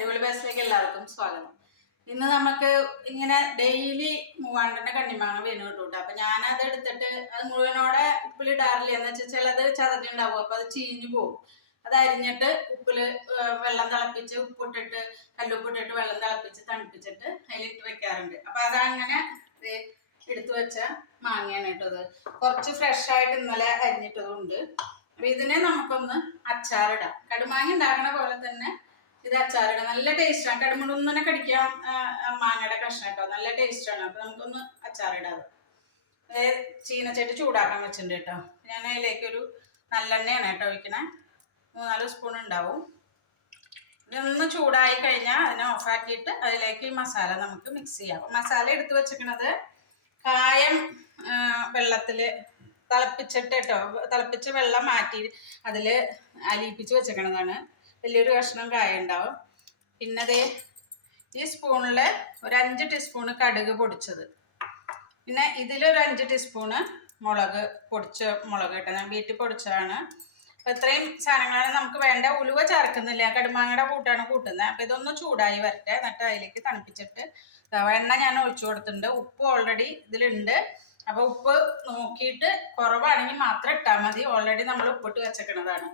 അടിപൊളി ബസ്സിലേക്ക് എല്ലാവർക്കും സ്വാഗതം. ഇന്ന് നമുക്ക് ഇങ്ങനെ ഡെയിലി മൂവാണ്ടന്റെ കണ്ണിമാങ്ങ വീണ് കിട്ടൂട്ടോ അപ്പൊ ഞാനത് എടുത്തിട്ട് അത് മുഴുവനോടെ ഉപ്പിലിടാറില്ല എന്ന് വെച്ചാൽ ചിലത് ചതഞ്ഞുണ്ടാവും അപ്പൊ അത് ചീഞ്ഞു പോകും. അത് അരിഞ്ഞിട്ട് ഉപ്പിൽ വെള്ളം തിളപ്പിച്ച് ഉപ്പിട്ടിട്ട് കല്ലുപ്പിട്ടിട്ട് വെള്ളം തിളപ്പിച്ച് തണുപ്പിച്ചിട്ട് അതിലിട്ട് വെക്കാറുണ്ട്. അപ്പൊ അതങ്ങനെ എടുത്തു വെച്ച മാങ്ങയാണ് കേട്ടത് കുറച്ച് ഫ്രഷ് ആയിട്ട് ഇന്നലെ അരിഞ്ഞിട്ടതുണ്ട് അപ്പൊ ഇതിനെ നമുക്കൊന്ന് അച്ചാറിടാം. കടുമാങ്ങ ഉണ്ടാക്കണ പോലെ തന്നെ ഇത് അച്ചാറിടാം. നല്ല ടേസ്റ്റാണ് കടുമുളൊന്നെ കടിക്കാം. മാങ്ങയുടെ കഷ്ണം കേട്ടോ. നല്ല ടേസ്റ്റാണ് അപ്പൊ നമുക്കൊന്ന് അച്ചാറിടാം. അതേ ചീനച്ചട്ടി ചൂടാക്കാൻ വെച്ചിട്ടുണ്ട് കേട്ടോ. ഞാൻ അതിലേക്ക് ഒരു നല്ലെണ്ണയാണ് കേട്ടോ ഒഴിക്കണേ. മൂന്നാൽ സ്പൂൺ ഉണ്ടാവും. ഇതൊന്ന് ചൂടായി കഴിഞ്ഞാൽ അതിനെ ഓഫാക്കിയിട്ട് അതിലേക്ക് ഈ മസാല നമുക്ക് മിക്സ് ചെയ്യാം. മസാല എടുത്ത് വെച്ചിരിക്കണത് കായം വെള്ളത്തിൽ തിളപ്പിച്ചിട്ട് കേട്ടോ. തിളപ്പിച്ച് വെള്ളം മാറ്റി അതിൽ അലിയിപ്പിച്ച് വെച്ചേക്കണതാണ്. വലിയൊരു കഷ്ണം കായ ഉണ്ടാവും പിന്നെ ഈ സ്പൂണിൽ ഒരു അഞ്ച് ടീസ്പൂണ് കടുക് പൊടിച്ചത്. പിന്നെ ഇതിലൊരു അഞ്ച് ടീസ്പൂണ് മുളക് പൊടിച്ച മുളക് കേട്ടോ ഞാൻ വീട്ടിൽ പൊടിച്ചതാണ്. അപ്പോൾ ഇത്രയും സാധനങ്ങളാണ് നമുക്ക് വേണ്ട. ഉലുവ ചേർക്കുന്നില്ല? കടുമാങ്ങയുടെ കൂട്ടാണ് കൂട്ടുന്നത്. അപ്പോൾ ഇതൊന്ന് ചൂടായി വരട്ടെ. എന്നിട്ട് അതിലേക്ക് തണുപ്പിച്ചിട്ട് എണ്ണ ഞാൻ ഒഴിച്ചു കൊടുത്തിട്ടുണ്ട്. ഉപ്പ് ഓൾറെഡി ഇതിലുണ്ട്. അപ്പോൾ ഉപ്പ് നോക്കിയിട്ട് കുറവാണെങ്കിൽ മാത്രം ഇട്ടാൽ മതി. ഓൾറെഡി നമ്മൾ ഉപ്പിട്ട് വെച്ചേക്കണതാണ്.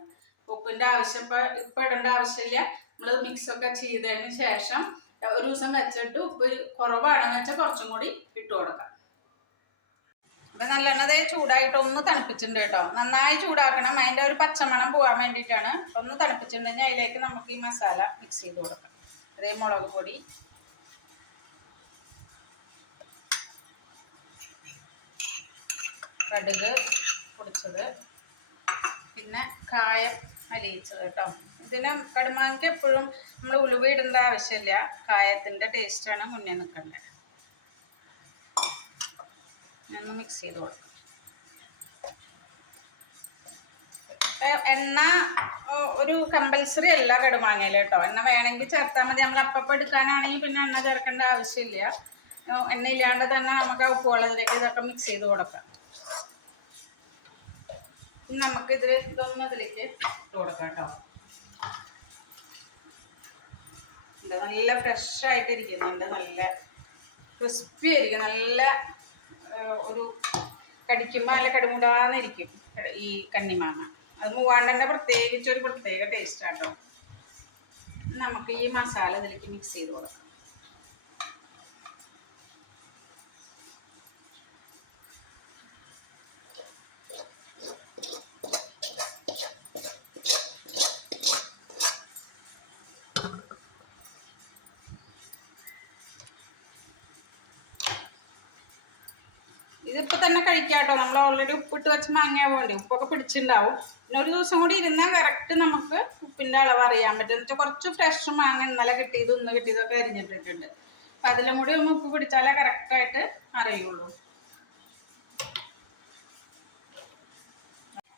ഉപ്പിന്റെ ആവശ്യം ഇപ്പൊ ഇപ്പം ഇടേണ്ട ആവശ്യമില്ല. നമ്മൾ മിക്സൊക്കെ ചെയ്തതിന് ശേഷം ഒരു ദിവസം വെച്ചിട്ട് ഉപ്പ് കുറവാണെന്ന് വെച്ചാൽ കുറച്ചും കൂടി ഇട്ട് കൊടുക്കാം. അപ്പൊ നല്ലെണ്ണത് ചൂടായിട്ട് ഒന്ന് തണുപ്പിച്ചിട്ടുണ്ട് കേട്ടോ. നന്നായി ചൂടാക്കണം. അതിന്റെ ഒരു പച്ചമണം പോകാൻ വേണ്ടിയിട്ടാണ്. ഒന്ന് തണുപ്പിച്ചിട്ടുണ്ടെങ്കിൽ അതിലേക്ക് നമുക്ക് ഈ മസാല മിക്സ് ചെയ്ത് കൊടുക്കാം. അതേ മുളക് പൊടി. കടുക് പൊടിച്ചത്. പിന്നെ കായം. അലിയിച്ചത് കേട്ടോ. ഇതിന് കടുമാങ്ങയ്ക്ക് എപ്പോഴും നമ്മൾ ഉലുവ ഇടേണ്ട ആവശ്യമില്ല. കായത്തിന്റെ ടേസ്റ്റാണ് മുന്നേ നിൽക്കേണ്ടത് ഒന്ന് മിക്സ് ചെയ്ത് കൊടുക്കാം. എണ്ണ ഒരു കമ്പൽസറി അല്ല കടുമാങ്ങയിൽ കേട്ടോ. എണ്ണ വേണമെങ്കിൽ ചേർത്താൽ മതി. നമ്മൾ അപ്പം എടുക്കാനാണെങ്കിൽ പിന്നെ എണ്ണ ചേർക്കേണ്ട ആവശ്യമില്ല. എണ്ണ ഇല്ലാണ്ട് തന്നെ നമുക്ക് ആ ഉപ്പുവെള്ളത്തിലേക്ക് ഇതൊക്കെ മിക്സ് ചെയ്ത് കൊടുക്കാം. നമുക്ക് ഇതിൽ ഇതിലേക്ക് ഇട്ട് കൊടുക്കാം കേട്ടോ. നല്ല ഫ്രഷ് ആയിട്ട് ഇരിക്കുന്നുണ്ട് നല്ല ക്രിസ്പി ആയിരിക്കും. നല്ല ഒരു കടിക്കുമ്പോൾ നല്ല കടുമുടാന്നിരിക്കും ഈ കണ്ണിമാങ്ങ. അത് മൂവാണ്ടന്റെ പ്രത്യേകിച്ച് ഒരു പ്രത്യേക ടേസ്റ്റ് ആട്ടോ നമുക്ക് ഈ മസാല ഇതിലേക്ക് മിക്സ് ചെയ്ത് കൊടുക്കാം. ഇതിപ്പോൾ തന്നെ കഴിക്കാട്ടോ. നമ്മൾ ഓൾറെഡി ഉപ്പിട്ട് വെച്ച് മാങ്ങയാ വേണ്ടി ഉപ്പൊക്കെ പിടിച്ചിണ്ടാവും. പിന്നെ ഒരു ദിവസം കൂടി ഇരുന്നാൽ കറക്റ്റ് നമുക്ക് ഉപ്പിന്റെ അളവ് അറിയാൻ പറ്റും. എന്ന് കുറച്ച് ഫ്രഷ് മാങ്ങ ഇന്നലെ കിട്ടിയത് ഇന്ന് കിട്ടിയതൊക്കെ അരിഞ്ഞിട്ടിട്ടുണ്ട്. അപ്പം അതിലും കൂടി ഒന്ന് ഉപ്പ് പിടിച്ചാലേ കറക്റ്റായിട്ട് അറിയുള്ളൂ.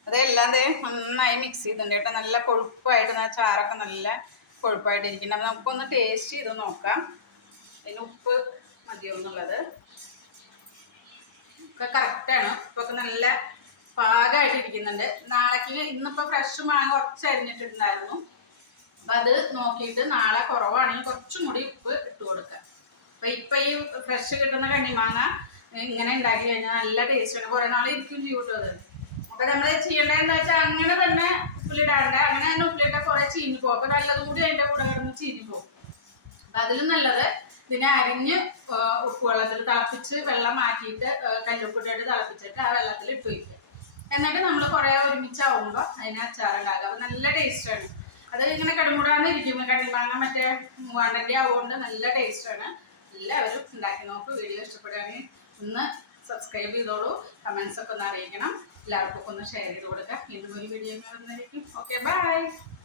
അതെല്ലാം ദേ നന്നായി മിക്സ് ചെയ്തിട്ടുണ്ട് കേട്ടോ. നല്ല കൊഴുപ്പായിട്ട് ആ ചാറൊക്കെ നല്ല കൊഴുപ്പായിട്ട് ഇരിക്കുന്നുണ്ട് നമുക്കൊന്ന് ടേസ്റ്റ് ചെയ്ത് നോക്കാം. അതിന് ഉപ്പ് മതിയോ എന്നുള്ളത്. ഒക്കെ കറക്റ്റാണ് ഇപ്പൊ നല്ല പാകമായിട്ട് ഇരിക്കുന്നുണ്ട് നാളേക്ക് ഇന്നിപ്പോ ഫ്രഷ് മാങ്ങ കുറച്ച് അരിഞ്ഞിട്ടുണ്ടായിരുന്നു. അപ്പൊ അത് നോക്കിയിട്ട് നാളെ കുറവാണെങ്കിൽ കുറച്ചും കൂടി ഉപ്പ് ഇട്ട് കൊടുക്കാം അപ്പൊ ഇപ്പൊ ഈ ഫ്രഷ് കിട്ടുന്ന കണ്ണിമാങ്ങ ഇങ്ങനെ ഉണ്ടാക്കി കഴിഞ്ഞാൽ നല്ല ടേസ്റ്റാണ് കുറെ നാൾ ഇരിക്കും ചെയ്യൂട്ടോ അത്. അപ്പൊ നമ്മൾ ചെയ്യേണ്ടത് എന്താ വെച്ചാൽ അങ്ങനെ തന്നെ ഉപ്പിലിടാണ്ട് അങ്ങനെ തന്നെ ഉപ്പിലിട്ട കുറെ ചീഞ്ഞു പോകും. അപ്പൊ നല്ലതും കൂടി അതിന്റെ കൂടെ കിടന്ന് ചീഞ്ഞു പോകും. അപ്പൊ അതിലും നല്ലത് ഇതിനെ അരിഞ്ഞ് ആ, ഉപ്പ് വെള്ളത്തിൽ തിളപ്പിച്ച് വെള്ളം മാറ്റിയിട്ട് കല്ലുപ്പിട്ടിട്ട് തിളപ്പിച്ചിട്ട് ആ വെള്ളത്തിൽ ഇട്ട് വയ്ക്കുക. എന്നിട്ട് നമ്മൾ കുറേ ഒരുമിച്ചാവുമ്പോൾ അതിനെ അച്ചാറുണ്ടാക്കുക. അപ്പൊ നല്ല ടേസ്റ്റാണ് അത് ഇങ്ങനെ കടുമുടാന്ന് ഇരിക്കും. കണ്ണിമാങ്ങ മറ്റേ മൂവാണ്ടന്റെ ആവുകൊണ്ട് നല്ല ടേസ്റ്റാണ് എല്ലാവരും ഉണ്ടാക്കി നോക്കും. വീഡിയോ ഇഷ്ടപ്പെടുകയാണെങ്കിൽ ഒന്ന് സബ്സ്ക്രൈബ് ചെയ്തോളൂ. കമൻസ് ഒക്കെ ഒന്ന് അറിയിക്കണം. എല്ലാവർക്കും ഒന്ന് ഷെയർ ചെയ്ത് കൊടുക്കുക. വീണ്ടും ഒരു വീഡിയോ വരുന്നതായിരിക്കും. Okay bye